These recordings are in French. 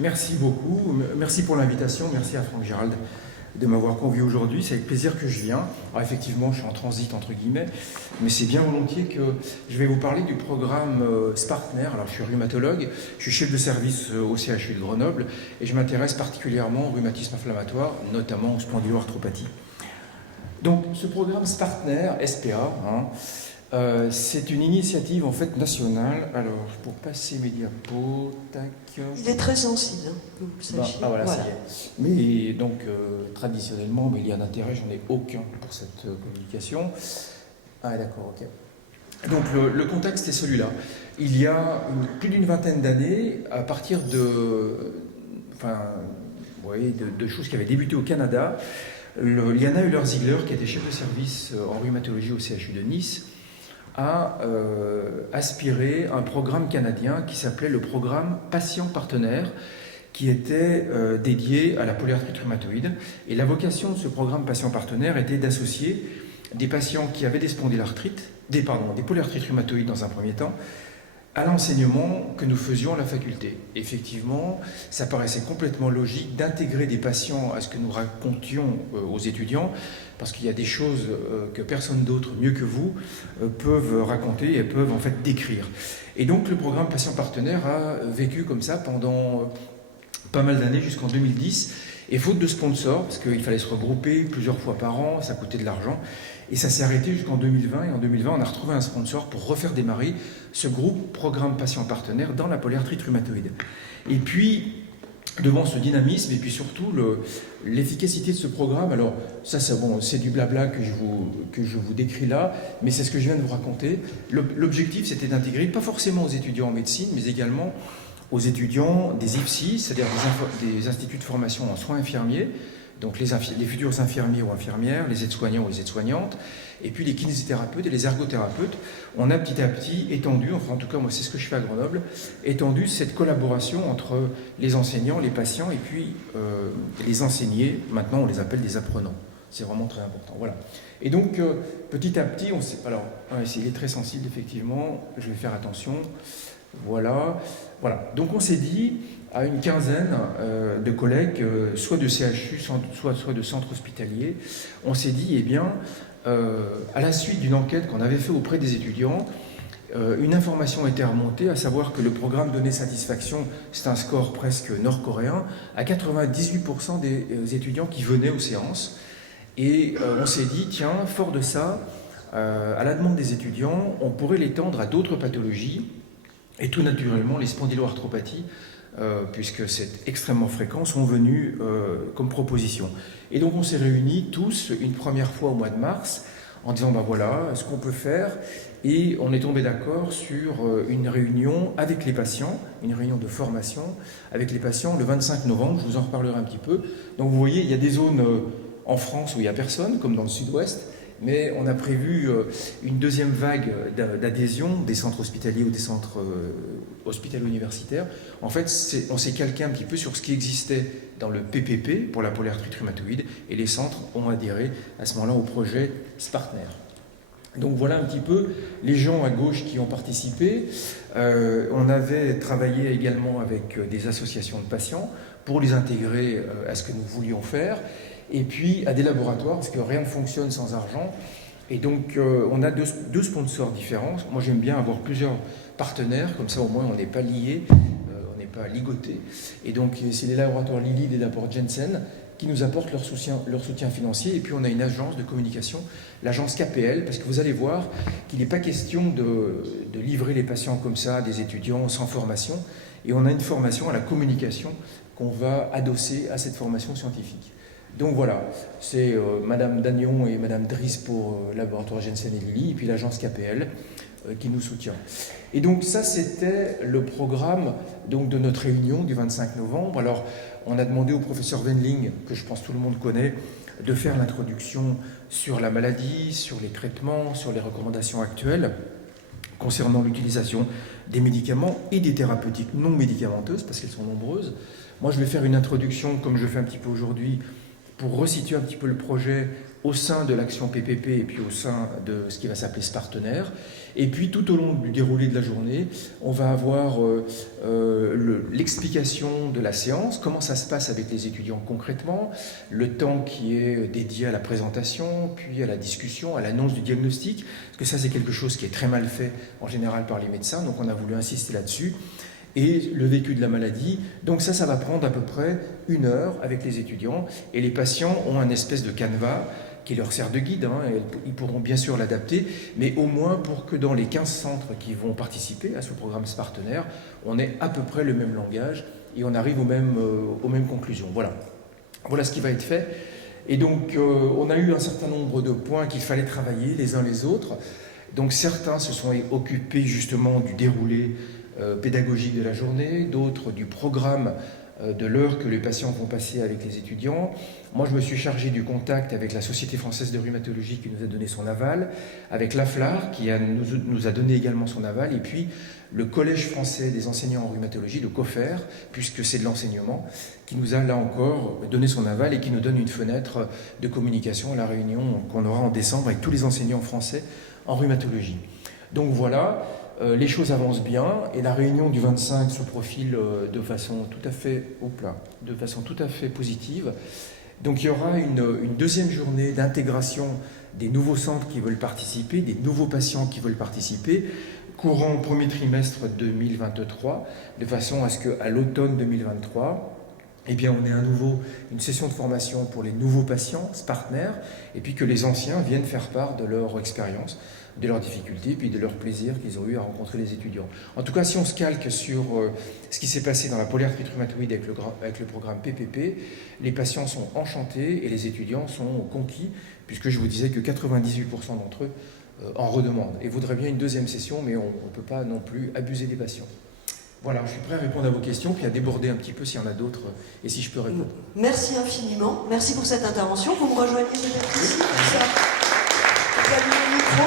Merci beaucoup. Merci pour l'invitation. Merci à Franck Gérald de m'avoir convié aujourd'hui. C'est avec plaisir que je viens. Alors effectivement, je suis en transit entre guillemets, mais c'est bien volontiers que je vais vous parler du programme Spartner. Alors je suis rhumatologue, je suis chef de service au CHU de Grenoble et je m'intéresse particulièrement au rhumatisme inflammatoire, notamment aux spondyloarthropathie. Donc ce programme Spartner, SPA, c'est une initiative en fait nationale. Alors, pour passer mes diapos, tac. Il est très sensible, que vous le sachiez. Voilà, ça y est. Mais donc, traditionnellement, mais il y a un intérêt, j'en ai aucun pour cette communication. Ah, d'accord, ok. Donc, le contexte est celui-là. Il y a plus d'une vingtaine d'années, à partir de choses qui avaient débuté au Canada, Liana Huller-Ziegler, qui était chef de service en rhumatologie au CHU de Nice, a aspiré un programme canadien qui s'appelait le programme Patient Partenaire, qui était dédié à la polyarthrite rhumatoïde. Et la vocation de ce programme Patient Partenaire était d'associer des patients qui avaient des spondylarthrites, des polyarthrites rhumatoïdes dans un premier temps, à l'enseignement que nous faisions à la faculté. Effectivement, ça paraissait complètement logique d'intégrer des patients à ce que nous racontions aux étudiants, parce qu'il y a des choses que personne d'autre, mieux que vous, peuvent raconter et peuvent en fait décrire. Et donc le programme Patient Partenaire a vécu comme ça pendant pas mal d'années, jusqu'en 2010, et faute de sponsors, parce qu'il fallait se regrouper plusieurs fois par an, ça coûtait de l'argent, et ça s'est arrêté jusqu'en 2020, et en 2020 on a retrouvé un sponsor pour refaire démarrer ce groupe Programme Patient Partenaire dans la polyarthrite rhumatoïde. Et puis, devant ce dynamisme et puis surtout l'efficacité de ce programme, alors ça c'est du blabla que je vous décris là, mais c'est ce que je viens de vous raconter. L'objectif c'était d'intégrer, pas forcément aux étudiants en médecine, mais également aux étudiants des IFSI, c'est-à-dire des instituts de formation en soins infirmiers, donc les futurs infirmiers ou infirmières, les aides-soignants ou les aides-soignantes, et puis les kinésithérapeutes et les ergothérapeutes. On a petit à petit étendu, enfin en tout cas moi c'est ce que je fais à Grenoble, étendu cette collaboration entre les enseignants, les patients et puis les enseignés. Maintenant on les appelle des apprenants. C'est vraiment très important. Voilà. Et donc petit à petit, il est très sensible effectivement, je vais faire attention. Voilà. Donc on s'est dit à une quinzaine de collègues, soit de CHU, soit de centres hospitaliers, on s'est dit, à la suite d'une enquête qu'on avait faite auprès des étudiants, une information était remontée, à savoir que le programme donnait satisfaction, c'est un score presque nord-coréen, à 98% des étudiants qui venaient aux séances. Et on s'est dit, tiens, fort de ça, à la demande des étudiants, on pourrait l'étendre à d'autres pathologies, et tout naturellement, les spondyloarthropathies, puisque c'est extrêmement fréquent, sont venus comme proposition. Et donc on s'est réunis tous une première fois au mois de mars en disant voilà ce qu'on peut faire, et on est tombé d'accord sur une réunion avec les patients, une réunion de formation avec les patients le 25 novembre, je vous en reparlerai un petit peu. Donc vous voyez, il y a des zones en France où il n'y a personne, comme dans le sud-ouest, mais on a prévu une deuxième vague d'adhésion des centres hospitaliers ou des centres hospitalo-universitaires. En fait, on s'est calqué un petit peu sur ce qui existait dans le PPP pour la polyarthrite rhumatoïde, et les centres ont adhéré à ce moment-là au projet Spartner. Donc voilà un petit peu les gens à gauche qui ont participé. On avait travaillé également avec des associations de patients pour les intégrer à ce que nous voulions faire, et puis à des laboratoires, parce que rien ne fonctionne sans argent. Et donc on a deux sponsors différents. Moi j'aime bien avoir plusieurs partenaires, comme ça au moins on n'est pas liés, on n'est pas ligotés. Et donc c'est les laboratoires Lilly, des laboratoires Jensen, qui nous apportent leur soutien financier. Et puis on a une agence de communication, l'agence KPL, parce que vous allez voir qu'il n'est pas question de livrer les patients comme ça à des étudiants sans formation. Et on a une formation à la communication qu'on va adosser à cette formation scientifique. Donc voilà, c'est Madame Dagnon et Madame Driss pour laboratoire Jensen et Lilly, et puis l'agence KPL qui nous soutient. Et donc ça, c'était le programme donc, de notre réunion du 25 novembre. Alors, on a demandé au professeur Wendling, que je pense tout le monde connaît, de faire l'introduction sur la maladie, sur les traitements, sur les recommandations actuelles concernant l'utilisation des médicaments et des thérapeutiques non médicamenteuses, parce qu'elles sont nombreuses. Moi, je vais faire une introduction, comme je fais un petit peu aujourd'hui, pour resituer un petit peu le projet au sein de l'action PPP et puis au sein de ce qui va s'appeler ce partenaire. Et puis tout au long du déroulé de la journée, on va avoir l'explication de la séance, comment ça se passe avec les étudiants concrètement, le temps qui est dédié à la présentation, puis à la discussion, à l'annonce du diagnostic, parce que ça c'est quelque chose qui est très mal fait en général par les médecins, donc on a voulu insister là-dessus. Et le vécu de la maladie. Donc ça va prendre à peu près 1 heure avec les étudiants. Et les patients ont un espèce de canevas qui leur sert de guide. Ils pourront bien sûr l'adapter, mais au moins pour que dans les 15 centres qui vont participer à ce programme partenaire, on ait à peu près le même langage et on arrive aux mêmes conclusions. Voilà ce qui va être fait. Et donc on a eu un certain nombre de points qu'il fallait travailler les uns les autres. Donc certains se sont occupés justement du déroulé pédagogique de la journée, d'autres du programme de l'heure que les patients vont passer avec les étudiants. Moi, je me suis chargé du contact avec la Société française de rhumatologie qui nous a donné son aval, avec l'AFLAR qui nous a donné également son aval, et puis le Collège français des enseignants en rhumatologie, le COFER, puisque c'est de l'enseignement, qui nous a là encore donné son aval et qui nous donne une fenêtre de communication à la réunion qu'on aura en décembre avec tous les enseignants français en rhumatologie. Donc voilà. Les choses avancent bien et la réunion du 25 se profile de façon tout à fait positive. Donc il y aura une deuxième journée d'intégration des nouveaux centres qui veulent participer, des nouveaux patients qui veulent participer, courant premier trimestre 2023, de façon à ce qu'à l'automne 2023, eh bien, on ait à nouveau une session de formation pour les nouveaux patients, ce partenaire, et puis que les anciens viennent faire part de leur expérience, de leurs difficultés, puis de leur plaisir qu'ils ont eu à rencontrer les étudiants. En tout cas, si on se calque sur ce qui s'est passé dans la polyarthrite rhumatoïde avec le programme PPP, les patients sont enchantés et les étudiants sont conquis, puisque je vous disais que 98% d'entre eux en redemandent et voudraient bien une deuxième session, mais on ne peut pas non plus abuser des patients. Voilà, je suis prêt à répondre à vos questions, puis à déborder un petit peu s'il y en a d'autres, et si je peux répondre. Merci infiniment. Merci pour cette intervention. Vous me rejoignez peut-être ici. Vous avez le micro.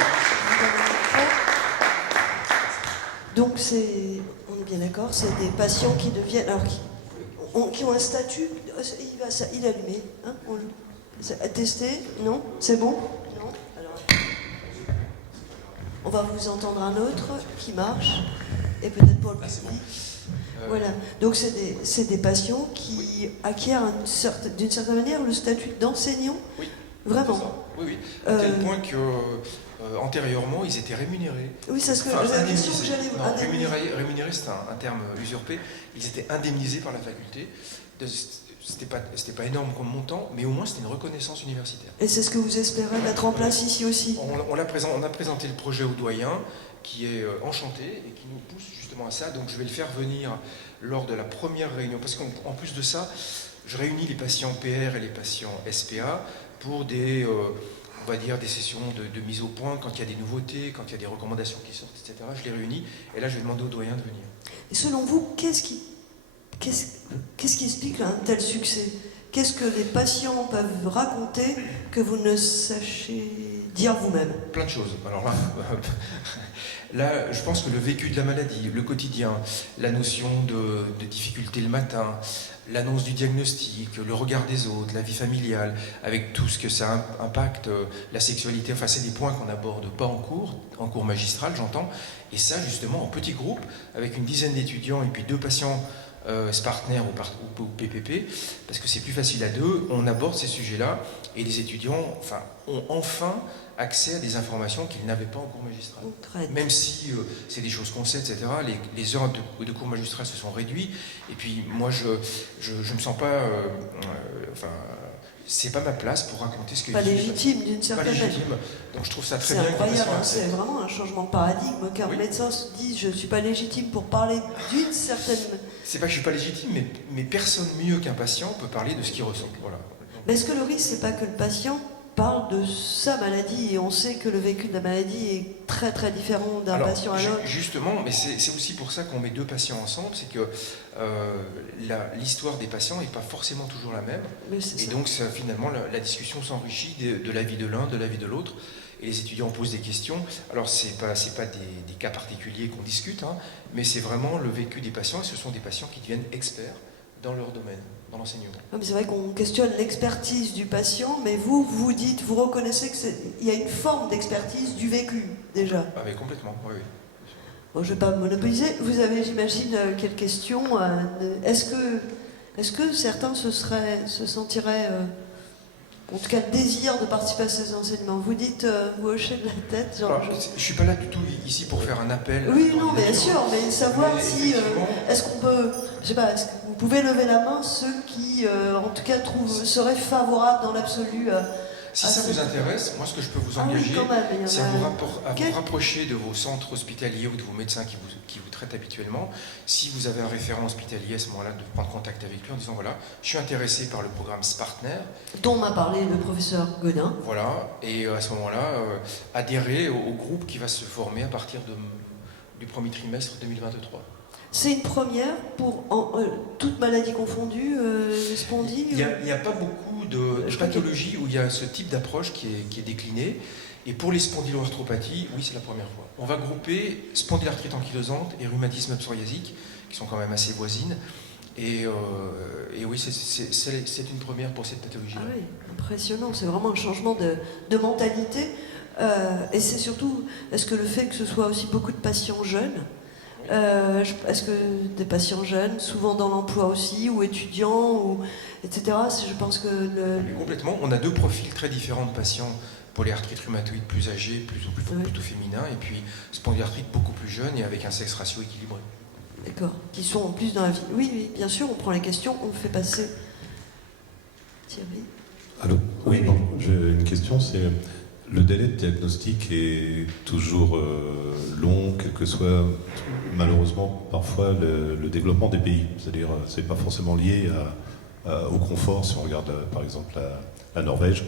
Donc, on est bien d'accord, c'est des patients qui deviennent... Alors, qui ont un statut... Il est allumé. Hein, testé. Non. C'est bon. Non. Alors, on va vous entendre un autre qui marche. Et peut-être pour le public. Voilà. Donc c'est des patients qui acquièrent d'une certaine manière le statut d'enseignant. Oui. Vraiment. Oui. À tel point que antérieurement ils étaient rémunérés. Oui, c'est ce que la question que j'allais vous rémunérés, c'est un terme usurpé. Ils étaient indemnisés par la faculté. C'était pas énorme comme montant, mais au moins c'était une reconnaissance universitaire. Et c'est ce que vous espérez mettre en place ici aussi. On a présenté le projet au doyen, qui est enchanté et qui nous pousse justement à ça. Donc je vais le faire venir lors de la première réunion, parce qu'en plus de ça, je réunis les patients PR et les patients SPA pour on va dire des sessions de mise au point, quand il y a des nouveautés, quand il y a des recommandations qui sortent, etc. Je les réunis et là je vais demander au doyen de venir. Et selon vous, qu'est-ce qui explique un tel succès? Qu'est-ce que les patients peuvent raconter que vous ne sachiez dire vous-même? Plein de choses. Alors là, je pense que le vécu de la maladie, le quotidien, la notion de difficulté le matin, l'annonce du diagnostic, le regard des autres, la vie familiale, avec tout ce que ça impacte, la sexualité, enfin c'est des points qu'on n'aborde pas en cours magistral j'entends, et ça justement en petit groupe, avec une dizaine d'étudiants et puis 2 patients partenaires ou PPP, parce que c'est plus facile à 2, on aborde ces sujets-là, et les étudiants ont enfin accès à des informations qu'ils n'avaient pas en cours magistral. Même si c'est des choses qu'on sait, etc., les heures de cours magistral se sont réduites, et puis moi je me sens pas... c'est pas ma place pour raconter ce que... Pas légitime d'une certaine manière. Pas légitime, donc je trouve ça très bien. C'est incroyable, c'est vraiment un changement de paradigme, car le médecin se dit je ne suis pas légitime pour parler d'une certaine... C'est pas que je suis pas légitime, mais personne mieux qu'un patient peut parler de ce qu'il ressent. Voilà. Mais est-ce que le risque, c'est pas que le patient parle de sa maladie, et on sait que le vécu de la maladie est très très différent d'un patient à l'autre? Justement, mais c'est aussi pour ça qu'on met 2 patients ensemble, c'est que l'histoire des patients n'est pas forcément toujours la même, et donc finalement la discussion s'enrichit de la vie de l'un, de la vie de l'autre, et les étudiants posent des questions. Alors c'est pas des cas particuliers qu'on discute, hein, mais c'est vraiment le vécu des patients, et ce sont des patients qui deviennent experts dans leur domaine. dans l'enseignement. Ah, mais c'est vrai qu'on questionne l'expertise du patient, mais vous dites, vous reconnaissez qu'il y a une forme d'expertise du vécu, déjà. Ah mais complètement, oui. Bon, je ne vais pas monopoliser. Vous avez, j'imagine, quelle question est-ce que certains se sentiraient, en tout cas, le désir de participer à ces enseignements? Vous dites, vous hochez de la tête, genre... Alors, je ne suis pas là du tout ici pour faire un appel. Oui, non, bien sûr, mais savoir si... est-ce qu'on peut... Je sais pas, est-ce que vous pouvez lever la main ceux qui, en tout cas, seraient favorables dans l'absolu si ça vous intéresse, moi ce que je peux vous engager, c'est à vous rapprocher de vos centres hospitaliers ou de vos médecins qui vous traitent habituellement. Si vous avez un référent hospitalier, à ce moment-là, de prendre contact avec lui en disant voilà, je suis intéressé par le programme Spartner. Dont m'a parlé le professeur Godin. Voilà, et à ce moment-là, adhérer au groupe qui va se former à partir du premier trimestre 2023. C'est une première pour toute maladie confondue, spondyle? Il n'y a pas beaucoup de pathologies où il y a ce type d'approche qui est décliné. Et pour les spondyloarthropathies, oui, c'est la première fois. On va grouper spondylarthrite ankylosante et rhumatisme psoriasique, qui sont quand même assez voisines. Et oui, c'est une première pour cette pathologie. Ah oui, impressionnant. C'est vraiment un changement de mentalité. Et c'est surtout, est-ce que le fait que ce soit aussi beaucoup de patients jeunes, est-ce que des patients jeunes, souvent dans l'emploi aussi, ou étudiants, etc. Je pense que... Mais complètement. On a deux profils très différents de patients. Polyarthrite rhumatoïde plus âgé, plutôt féminin, et puis spondylarthrite beaucoup plus jeune et avec un sexe ratio équilibré. D'accord. Qui sont en plus dans la vie. Oui, bien sûr, on prend les questions, on fait passer. Thierry. Allô ? Oui. Bon, j'ai une question, c'est le délai de diagnostic est toujours long, quel que soit malheureusement parfois le développement des pays. C'est-à-dire, c'est pas forcément lié au confort. Si on regarde par exemple la Norvège,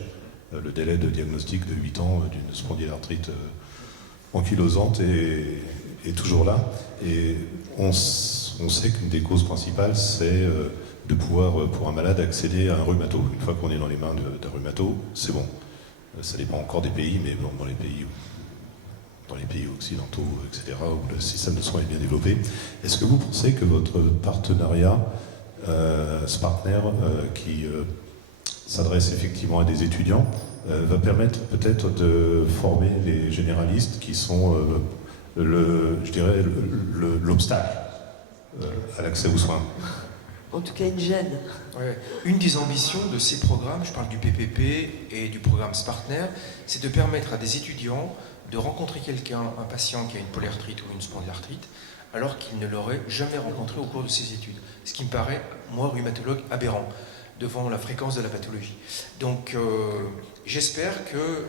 le délai de diagnostic de 8 ans d'une spondylarthrite ankylosante est toujours là. Et on sait qu'une des causes principales, c'est de pouvoir, pour un malade, accéder à un rhumato. Une fois qu'on est dans les mains d'un rhumato, c'est bon. Ça dépend encore des pays, mais bon, dans les pays occidentaux, etc., où le système de soins est bien développé. Est-ce que vous pensez que votre partenariat Spartner, qui s'adresse effectivement à des étudiants, va permettre peut-être de former les généralistes qui sont, l'obstacle à l'accès aux soins? En tout cas, une gêne. Ouais. Une des ambitions de ces programmes, je parle du PPP et du programme Spartner, c'est de permettre à des étudiants de rencontrer quelqu'un, un patient qui a une polyarthrite ou une spondylarthrite, alors qu'il ne l'aurait jamais rencontré au cours de ses études. Ce qui me paraît, moi, rhumatologue, aberrant, devant la fréquence de la pathologie. Donc, j'espère que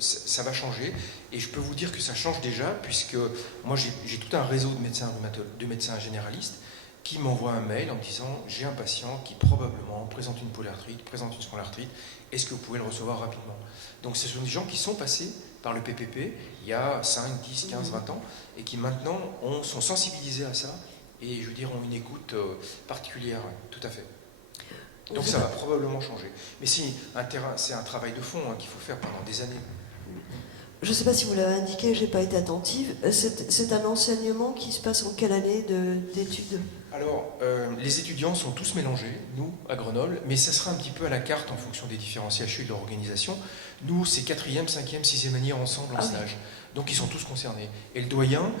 ça va changer, et je peux vous dire que ça change déjà, puisque moi, j'ai tout un réseau de médecins généralistes qui m'envoie un mail en me disant « J'ai un patient qui probablement présente une polyarthrite, présente une spondylarthrite, est-ce que vous pouvez le recevoir rapidement ?» Donc ce sont des gens qui sont passés par le PPP il y a 5, 10, 15, 20 ans et qui maintenant sont sensibilisés à ça et je veux dire ont une écoute particulière, tout à fait. Donc ça va probablement changer. Mais c'est un travail de fond qu'il faut faire pendant des années. Je ne sais pas si vous l'avez indiqué, je n'ai pas été attentive. C'est un enseignement qui se passe en quelle année d'études? Alors, les étudiants sont tous mélangés, nous, à Grenoble, mais ça sera un petit peu à la carte en fonction des différents CHU et de leur organisation. Nous, c'est 4e, 5e, 6e année ensemble en stage. Donc, ils sont tous concernés. Et le doyen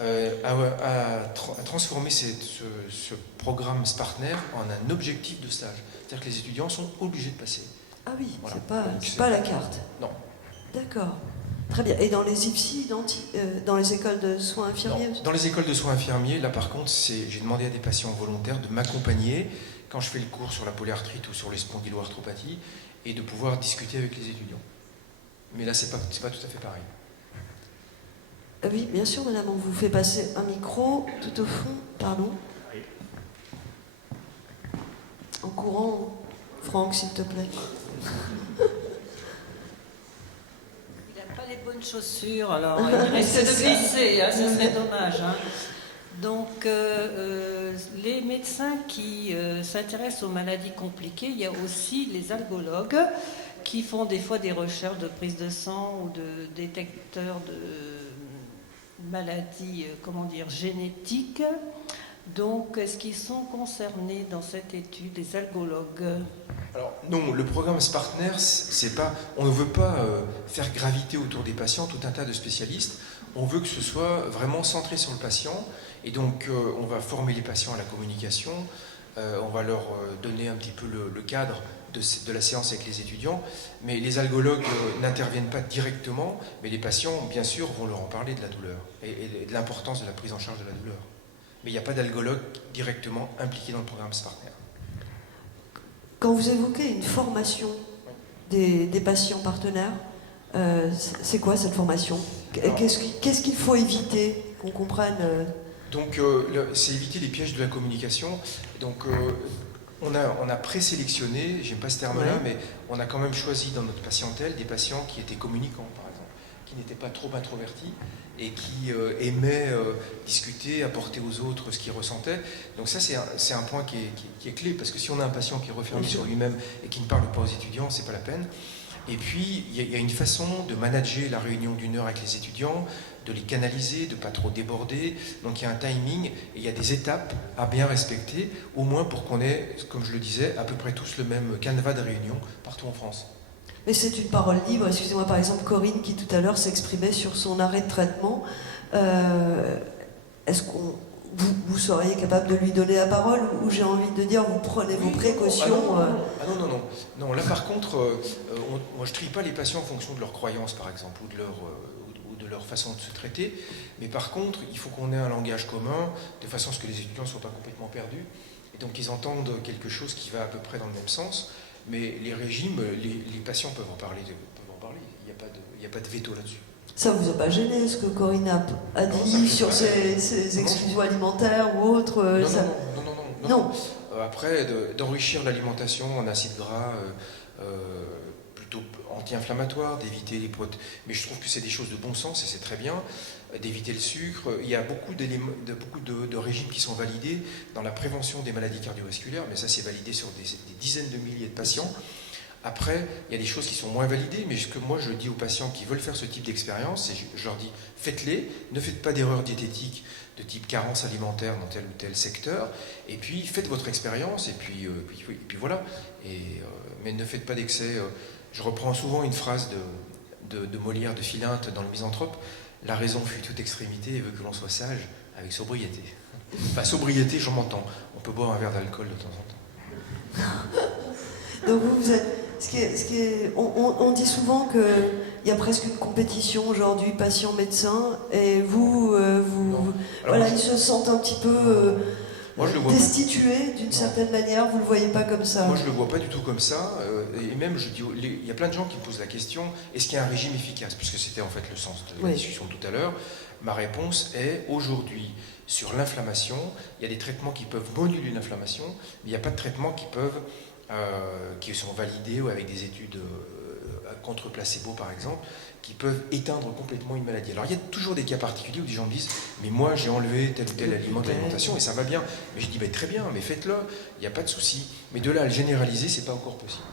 a transformé ce programme Spartner en un objectif de stage. C'est-à-dire que les étudiants sont obligés de passer. Ah oui, voilà. c'est pas à la carte. Non. D'accord. Très bien. Et dans les IFSI, dans les écoles de soins infirmiers? Non. Dans les écoles de soins infirmiers, là par contre, j'ai demandé à des patients volontaires de m'accompagner quand je fais le cours sur la polyarthrite ou sur les spondyloarthropathies et de pouvoir discuter avec les étudiants. Mais là, c'est pas tout à fait pareil. Oui, bien sûr, madame, on vous fait passer un micro tout au fond. Pardon. En courant, Franck, s'il te plaît. Les bonnes chaussures, alors il risque de glisser, hein, ce serait dommage. Hein. Donc, les médecins qui s'intéressent aux maladies compliquées, il y a aussi les algologues qui font des fois des recherches de prise de sang ou de détecteurs de maladies, génétiques. Donc, est-ce qu'ils sont concernés dans cette étude, les algologues? Alors non, le programme Spartner, c'est pas, on ne veut pas faire graviter autour des patients tout un tas de spécialistes. On veut que ce soit vraiment centré sur le patient. Et donc, on va former les patients à la communication. On va leur donner un petit peu le cadre de la séance avec les étudiants. Mais les algologues n'interviennent pas directement. Mais les patients, bien sûr, vont leur en parler de la douleur et de l'importance de la prise en charge de la douleur. Mais il n'y a pas d'algologue directement impliqué dans le programme Spartner. Quand vous évoquez une formation des patients partenaires, c'est quoi cette formation? Qu'est-ce qu'il faut éviter, qu'on comprenne Donc, c'est éviter les pièges de la communication. Donc, on a présélectionné, j'aime pas ce terme-là, mais on a quand même choisi dans notre patientèle des patients qui étaient communicants, par exemple, qui n'étaient pas trop introvertis et qui aimaient discuter, apporter aux autres ce qu'ils ressentaient. Donc ça, c'est un point qui est clé, parce que si on a un patient qui est refermé sur lui-même et qui ne parle pas aux étudiants, c'est pas la peine. Et puis, il y a une façon de manager la réunion d'1 heure avec les étudiants, de les canaliser, de ne pas trop déborder. Donc il y a un timing et il y a des étapes à bien respecter, au moins pour qu'on ait, comme je le disais, à peu près tous le même canevas de réunion partout en France. Mais c'est une parole libre. Excusez-moi, par exemple, Corinne, qui tout à l'heure s'exprimait sur son arrêt de traitement. Est-ce que vous seriez capable de lui donner la parole, ou j'ai envie de dire, vous prenez vos précautions Non, là par contre, moi je ne trie pas les patients en fonction de leur croyance, par exemple, ou de leur façon de se traiter. Mais par contre, il faut qu'on ait un langage commun, de façon à ce que les étudiants ne soient pas complètement perdus, et donc ils entendent quelque chose qui va à peu près dans le même sens. Mais les régimes, les patients peuvent en parler. Il n'y a pas de veto là-dessus. Ça vous a pas gêné, ce que Corinne a dit sur ses exclusions alimentaires ou autres Non. Après, d'enrichir l'alimentation en acides gras plutôt anti-inflammatoires, d'éviter les protéines. Mais je trouve que c'est des choses de bon sens et c'est très bien. D'éviter le sucre. Il y a beaucoup de régimes qui sont validés dans la prévention des maladies cardiovasculaires, mais ça c'est validé sur des dizaines de milliers de patients. Après, il y a des choses qui sont moins validées, mais ce que moi je dis aux patients qui veulent faire ce type d'expérience, je leur dis, faites-les, ne faites pas d'erreurs diététiques de type carence alimentaire dans tel ou tel secteur, et puis faites votre expérience, et puis voilà. Mais ne faites pas d'excès. Je reprends souvent une phrase de Molière, de Philinte, dans Le Misanthrope: la raison fuit toute extrémité et veut que l'on soit sage avec sobriété. Enfin, sobriété, j'en m'entends. On peut boire un verre d'alcool de temps en temps. Donc vous êtes... on dit souvent qu'il y a presque une compétition aujourd'hui, patient-médecin, et ils se sentent un petit peu destitués d'une certaine manière. Vous ne le voyez pas comme ça? Moi, je ne le vois pas du tout comme ça. Et même, il y a plein de gens qui me posent la question, est-ce qu'il y a un régime efficace? Puisque c'était en fait le sens de la discussion tout à l'heure. Ma réponse est, aujourd'hui, sur l'inflammation, il y a des traitements qui peuvent moduler l'inflammation, mais il n'y a pas de traitements qui sont validés ou avec des études contre placebo par exemple, qui peuvent éteindre complètement une maladie. Alors il y a toujours des cas particuliers où des gens me disent, mais moi j'ai enlevé tel ou tel aliment de l'alimentation et ça va bien. Mais je dis, très bien, mais faites-le, il n'y a pas de souci. Mais de là à le généraliser, c'est pas encore possible.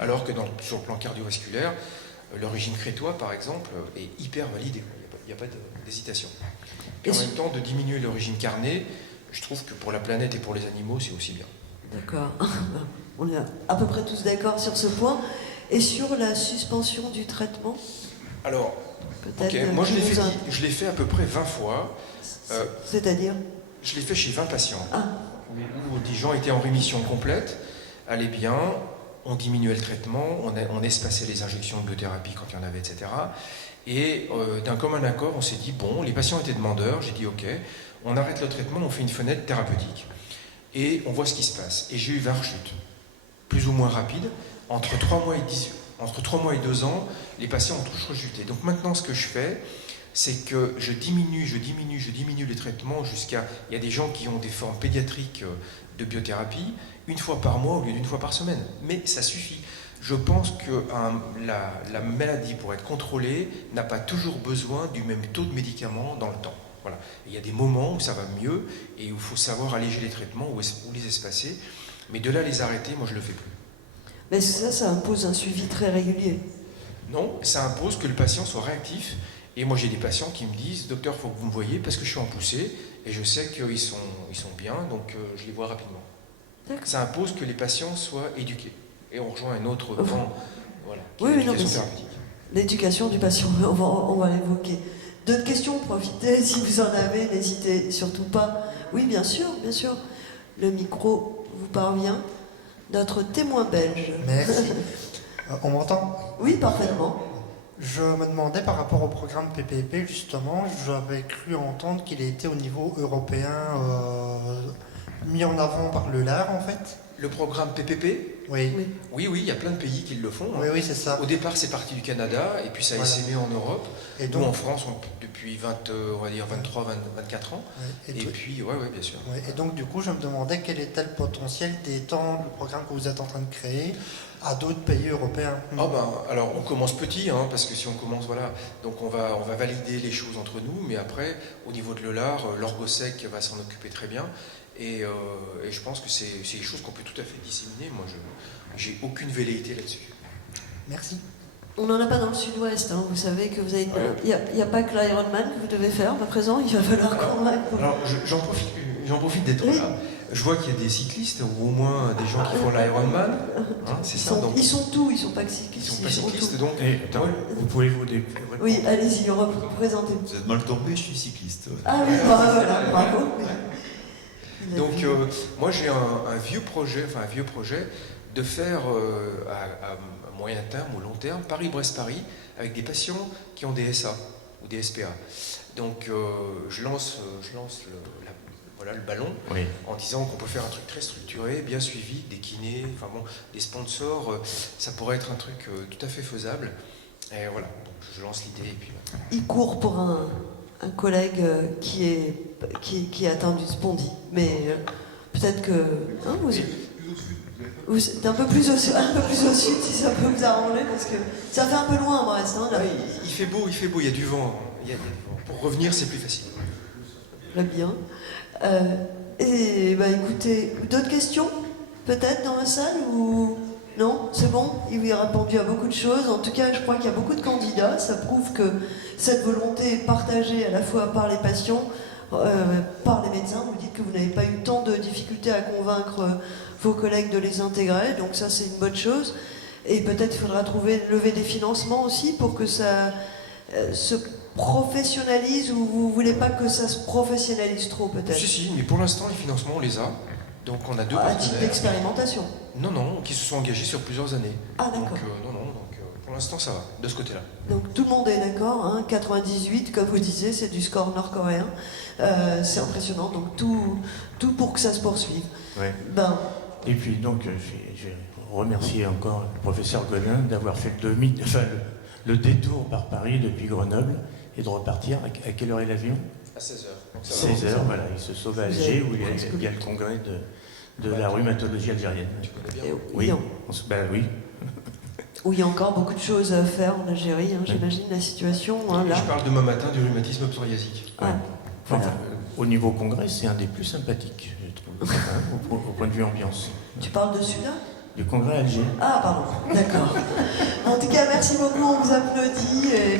Alors que sur le plan cardiovasculaire, le régime crétois par exemple est hyper validé, il n'y a pas d'hésitation. Et en même temps, de diminuer le régime carné, je trouve que pour la planète et pour les animaux, c'est aussi bien. D'accord. On est à peu près tous d'accord sur ce point. Et sur la suspension du traitement? Alors, moi je l'ai fait à peu près 20 fois. C'est-à-dire? Je l'ai fait chez 20 patients. Où des gens étaient en rémission complète, allaient bien, on diminuait le traitement, on espaçait les injections de biothérapie quand il y en avait, etc. Et d'un commun accord, on s'est dit, bon, les patients étaient demandeurs, j'ai dit, ok, on arrête le traitement, on fait une fenêtre thérapeutique. Et on voit ce qui se passe. Et j'ai eu 20 rechutes, plus ou moins rapides. Entre 3 mois et 2 ans, les patients ont tous rechuté. Donc maintenant, ce que je fais, c'est que je diminue les traitements jusqu'à... Il y a des gens qui ont des formes pédiatriques de biothérapie, 1 fois par mois au lieu d'1 fois par semaine. Mais ça suffit. Je pense que la maladie, pour être contrôlée, n'a pas toujours besoin du même taux de médicaments dans le temps. Voilà. Il y a des moments où ça va mieux et où il faut savoir alléger les traitements ou les espacer. Mais de là à les arrêter, moi je ne le fais plus. Mais ça impose un suivi très régulier. Non, ça impose que le patient soit réactif. Et moi j'ai des patients qui me disent, docteur, il faut que vous me voyez parce que je suis en poussée Et je sais qu'ils sont bien, donc je les vois rapidement. D'accord. Ça impose que les patients soient éduqués. Et on rejoint un autre pan, voilà, qui est Oui, mais non, l'éducation mais thérapeutique. l'éducation du patient, on va l'évoquer. D'autres questions, profitez, si vous en avez, n'hésitez surtout pas. Oui, bien sûr, bien sûr. Le micro vous parvient. Notre témoin belge. Merci. On m'entend? Oui, parfaitement. Je me demandais par rapport au programme PPP, justement, j'avais cru entendre qu'il était au niveau européen mis en avant par le LAR, en fait. Le programme PPP, Oui, Oui. oui, il y a plein de pays qui le font. oui, oui, c'est ça. Au départ, c'est parti du Canada, et puis ça a Voilà. essaimé en Europe. Et Nous, donc, en France, depuis 23-24 ans. ouais, Et puis, ouais, bien sûr. ouais, et donc, du coup, je me demandais quel était le potentiel d'étendre le programme que vous êtes en train de créer à d'autres pays européens. Ah alors on commence petit, parce que si on commence, voilà, donc on va valider les choses entre nous, mais après, au niveau de l'ELAR, l'Orgosec va s'en occuper très bien, et je pense que c'est des choses qu'on peut tout à fait disséminer. Moi, j'ai aucune velléité là-dessus. Merci. On n'en a pas dans le sud-ouest, vous savez que vous avez... Il n'y a pas que l'Ironman que vous devez faire, à présent, il va falloir convaincre. Alors j'en profite d'être Oui. là. Je vois qu'il y a des cyclistes, ou au moins des gens qui font l'Ironman, c'est ça, donc Ils sont tout, ils sont pas cyclistes. ils sont pas tout. cyclistes, donc... Attends, vous pouvez vous Oui, allez-y, présentez. Vous êtes mal tombé, je suis cycliste. Ah oui, voilà, bravo. Il a Donc vu. moi j'ai un vieux projet de faire à moyen terme ou long terme Paris-Brest-Paris avec des patients qui ont des SA ou des SPA. Donc je lance le ballon en disant qu'on peut faire un truc très structuré, bien suivi, des kinés, des sponsors, ça pourrait être un truc tout à fait faisable. Et voilà, donc je lance l'idée et puis... Il court pour un collègue qui est atteint du spondy. Mais peut-être que vous êtes un peu plus au sud, si ça peut vous arranger, parce que ça fait un peu loin, Brest. Là. Il fait beau, il y a du vent. Pour revenir, c'est plus facile. Très bien. Et écoutez, d'autres questions peut-être dans la salle ou non? C'est bon? Il a répondu à beaucoup de choses. En tout cas, je crois qu'il y a beaucoup de candidats. Ça prouve que cette volonté est partagée à la fois par les patients, par les médecins. Vous dites que vous n'avez pas eu tant de difficultés à convaincre vos collègues de les intégrer, donc ça c'est une bonne chose. Et peut-être il faudra lever des financements aussi pour que ça se professionnalise, ou vous ne voulez pas que ça se professionnalise trop peut-être? Si, mais pour l'instant les financements on les a. Donc on a deux À titre partenaires. d'expérimentation? Non, qui se sont engagés sur plusieurs années. Ah d'accord. Donc pour l'instant ça va, de ce côté-là. Donc tout le monde est d'accord, 98 comme vous disiez, c'est du score nord-coréen. C'est impressionnant, donc tout pour que ça se poursuive. Ouais. Et puis donc, je remercie encore le professeur Godin d'avoir fait le détour par Paris depuis Grenoble et de repartir. À quelle heure est l'avion? À 16h. 16h, voilà. Il se sauve à Alger où il y a le congrès de la rhumatologie algérienne. Tu connais bien. Et Oui, oui. où il y a encore beaucoup de choses à faire en Algérie, j'imagine la situation. Là. Je parle demain matin du rhumatisme psoriasique. Ah, voilà. Au niveau congrès, c'est un des plus sympathiques, je trouve, au point de vue ambiance. Tu parles de celui-là? Du congrès à Alger. Ah, pardon, d'accord. En tout cas, merci beaucoup, on vous applaudit. Et